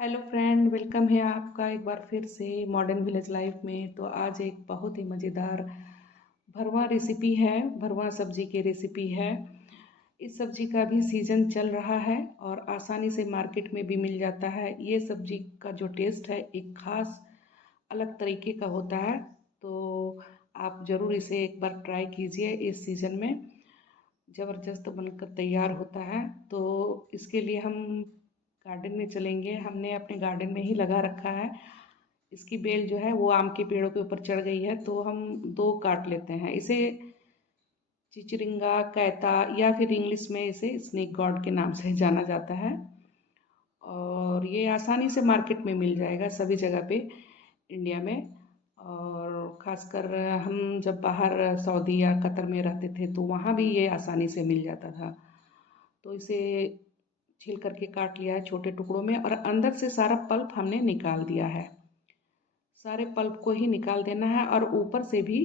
Hello friend, welcome है आपका एक बार फिर से मॉडर्न विलेज लाइफ में। तो आज एक बहुत ही मज़ेदार भरवा रेसिपी है। भरवा सब्जी की रेसिपी है। इस सब्जी का भी सीज़न चल रहा है और आसानी से मार्केट में भी मिल जाता है। ये सब्जी का जो टेस्ट है एक ख़ास अलग तरीके का होता है। तो आप ज़रूर इसे एक बार ट्राई कीजिए। इस सीज़न में ज़बरदस्त बनकर तैयार होता है। तो इसके लिए हम गार्डन में चलेंगे। हमने अपने गार्डन में ही लगा रखा है। इसकी बेल जो है वो आम के पेड़ों के ऊपर चढ़ गई है, तो हम दो काट लेते हैं इसे। चिचरिंगा, कैता या फिर इंग्लिश में इसे स्नेक गॉड के नाम से जाना जाता है। और ये आसानी से मार्केट में मिल जाएगा सभी जगह पे इंडिया में। और ख़ासकर हम जब बाहर सऊदी या कतर में रहते थे तो वहाँ भी ये आसानी से मिल जाता था। तो इसे छील करके काट लिया है छोटे टुकड़ों में, और अंदर से सारा पल्प हमने निकाल दिया है। सारे पल्प को ही निकाल देना है। और ऊपर से भी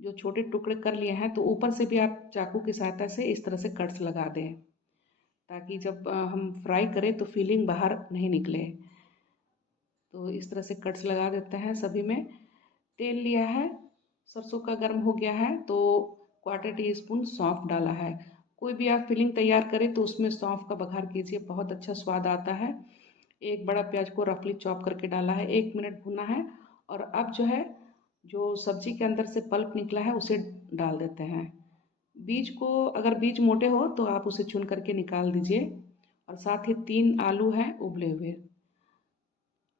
जो छोटे टुकड़े कर लिए हैं तो ऊपर से भी आप चाकू की सहायता से इस तरह से कट्स लगा दें, ताकि जब हम फ्राई करें तो फीलिंग बाहर नहीं निकले। तो इस तरह से कट्स लगा देते हैं सभी में। तेल लिया है, सरसों का गर्म हो गया है तो क्वार्टर टी स्पून सौंफ डाला है। कोई भी आप फिलिंग तैयार करें तो उसमें सौंफ का बघार कीजिए, बहुत अच्छा स्वाद आता है। एक बड़ा प्याज को रफली चॉप करके डाला है, 1 मिनट भुना है। और अब जो है, जो सब्जी के अंदर से पल्प निकला है उसे डाल देते हैं। बीज को, अगर बीज मोटे हो तो आप उसे चुन करके निकाल दीजिए। और साथ ही 3 आलू हैं उबले हुए।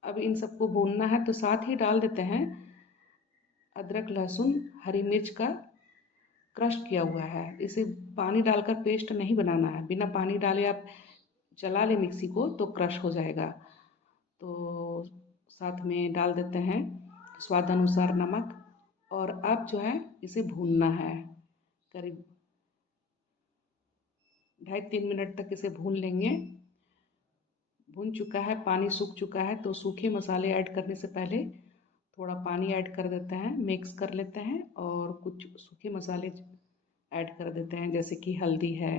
अब इन सबको भूनना है तो साथ ही डाल देते हैं अदरक, लहसुन, हरी मिर्च का क्रश किया हुआ है। इसे पानी डालकर पेस्ट नहीं बनाना है, बिना पानी डाले आप चला लें मिक्सी को तो क्रश हो जाएगा। तो साथ में डाल देते हैं स्वाद अनुसार नमक। और अब जो है इसे भूनना है, करीब 2.5-3 मिनट तक इसे भून लेंगे। भून चुका है, पानी सूख चुका है, तो सूखे मसाले ऐड करने से पहले थोड़ा पानी ऐड कर देते हैं, मिक्स कर लेते हैं। और कुछ सूखे मसाले ऐड कर देते हैं, जैसे कि हल्दी है,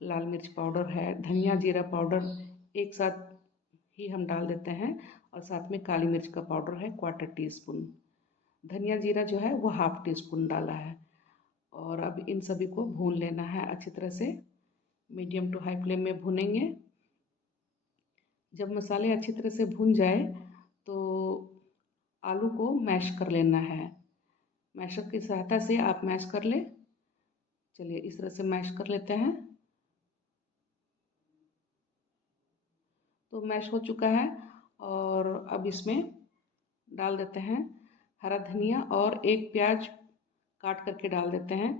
लाल मिर्च पाउडर है, धनिया जीरा पाउडर एक साथ ही हम डाल देते हैं। और साथ में काली मिर्च का पाउडर है क्वार्टर टी स्पून। धनिया जीरा जो है वो हाफ टी स्पून डाला है। और अब इन सभी को भून लेना है अच्छी तरह से। मीडियम टू हाई फ्लेम में भूनेंगे। जब मसाले अच्छी तरह से भून जाए तो आलू को मैश कर लेना है। मैशर की सहायता से आप मैश कर लें। चलिए इस तरह से मैश कर लेते हैं। तो मैश हो चुका है। और अब इसमें डाल देते हैं हरा धनिया और एक प्याज काट करके डाल देते हैं।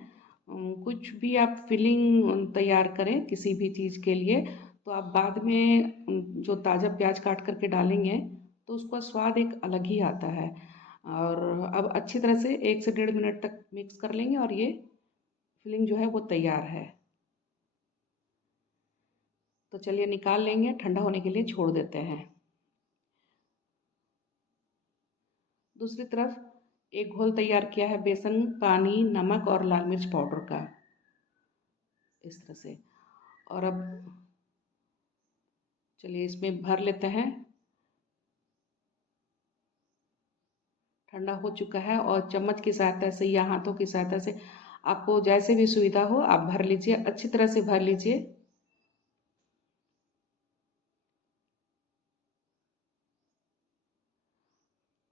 कुछ भी आप फिलिंग तैयार करें किसी भी चीज़ के लिए तो आप बाद में जो ताज़ा प्याज काट करके डालेंगे तो उसका स्वाद एक अलग ही आता है। और अब अच्छी तरह से 1 से 1.5 मिनट तक मिक्स कर लेंगे और ये फिलिंग जो है वो तैयार है। तो चलिए निकाल लेंगे, ठंडा होने के लिए छोड़ देते हैं। दूसरी तरफ एक घोल तैयार किया है बेसन, पानी, नमक और लाल मिर्च पाउडर का, इस तरह से। और अब चलिए इसमें भर लेते हैं। ठंडा हो चुका है और चम्मच की सहायता से या हाथों की सहायता से, आपको जैसे भी सुविधा हो आप भर लीजिए, अच्छी तरह से भर लीजिए।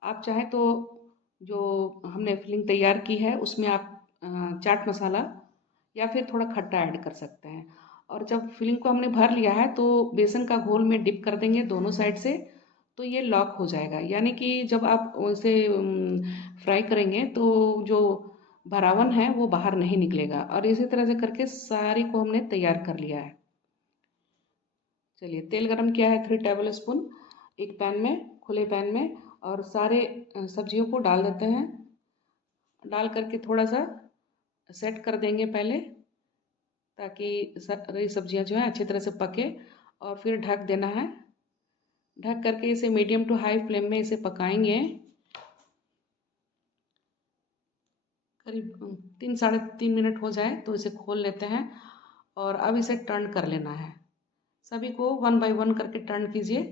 आप चाहें तो जो हमने फिलिंग तैयार की है उसमें आप चाट मसाला या फिर थोड़ा खट्टा ऐड कर सकते हैं। और जब फिलिंग को हमने भर लिया है तो बेसन का घोल में डिप कर देंगे दोनों साइड से, तो ये लॉक हो जाएगा। यानी कि जब आप उसे फ्राई करेंगे तो जो भरावन है वो बाहर नहीं निकलेगा। और इसी तरह से करके सारी को हमने तैयार कर लिया है। चलिए तेल गरम किया है 3 टेबल स्पून एक पैन में, खुले पैन में। और सारे सब्जियों को डाल देते हैं। डाल करके थोड़ा सा सेट कर देंगे पहले, ताकि सारी सब्जियां जो है अच्छी तरह से पके। और फिर ढक देना है। ढक करके इसे मीडियम टू हाई फ्लेम में इसे पकाएंगे। करीब 3-3.5 मिनट हो जाए तो इसे खोल लेते हैं। और अब इसे टर्न कर लेना है। सभी को 1 बाय 1 करके टर्न कीजिए।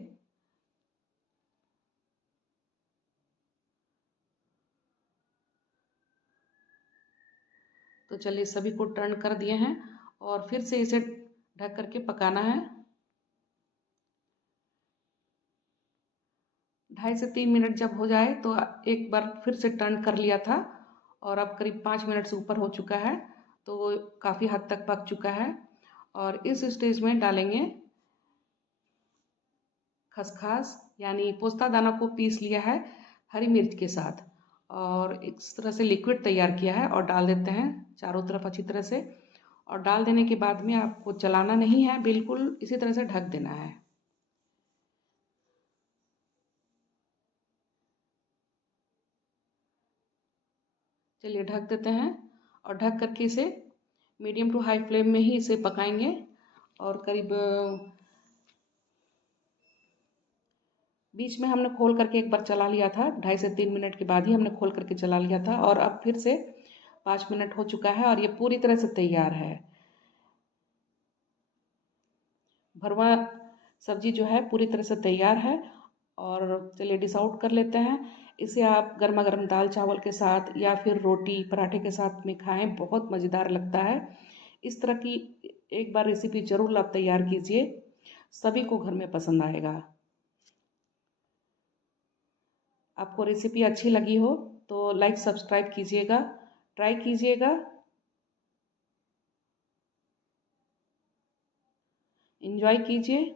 तो चलिए सभी को टर्न कर दिए हैं और फिर से इसे ढक करके पकाना है। 2.5 से 3 मिनट जब हो जाए तो एक बार फिर से टर्न कर लिया था और अब करीब 5 मिनट से ऊपर हो चुका है, तो वो काफ़ी हद तक पक चुका है। और इस स्टेज में डालेंगे खसखस यानी पोस्ता दाना को पीस लिया है हरी मिर्च के साथ, और इस तरह से लिक्विड तैयार किया है और डाल देते हैं चारों तरफ अच्छी तरह से। और डाल देने के बाद में आपको चलाना नहीं है, बिल्कुल इसी तरह से ढक देना है। चलिए ढक देते हैं और ढक करके इसे मीडियम टू हाई फ्लेम में ही इसे पकाएंगे। और करीब बीच में हमने खोल करके एक बार चला लिया था, 2.5 से 3 मिनट के बाद ही हमने खोल करके चला लिया था, और अब फिर से 5 मिनट हो चुका है और ये पूरी तरह से तैयार है। भरवा सब्जी जो है पूरी तरह से तैयार है। और चलिए डिश आउट कर लेते हैं। इसे आप गर्मा गर्म दाल चावल के साथ या फिर रोटी पराठे के साथ में खाएं, बहुत मज़ेदार लगता है। इस तरह की एक बार रेसिपी ज़रूर आप तैयार कीजिए, सभी को घर में पसंद आएगा। आपको रेसिपी अच्छी लगी हो तो लाइक सब्सक्राइब कीजिएगा, ट्राई कीजिएगा, एंजॉय कीजिए।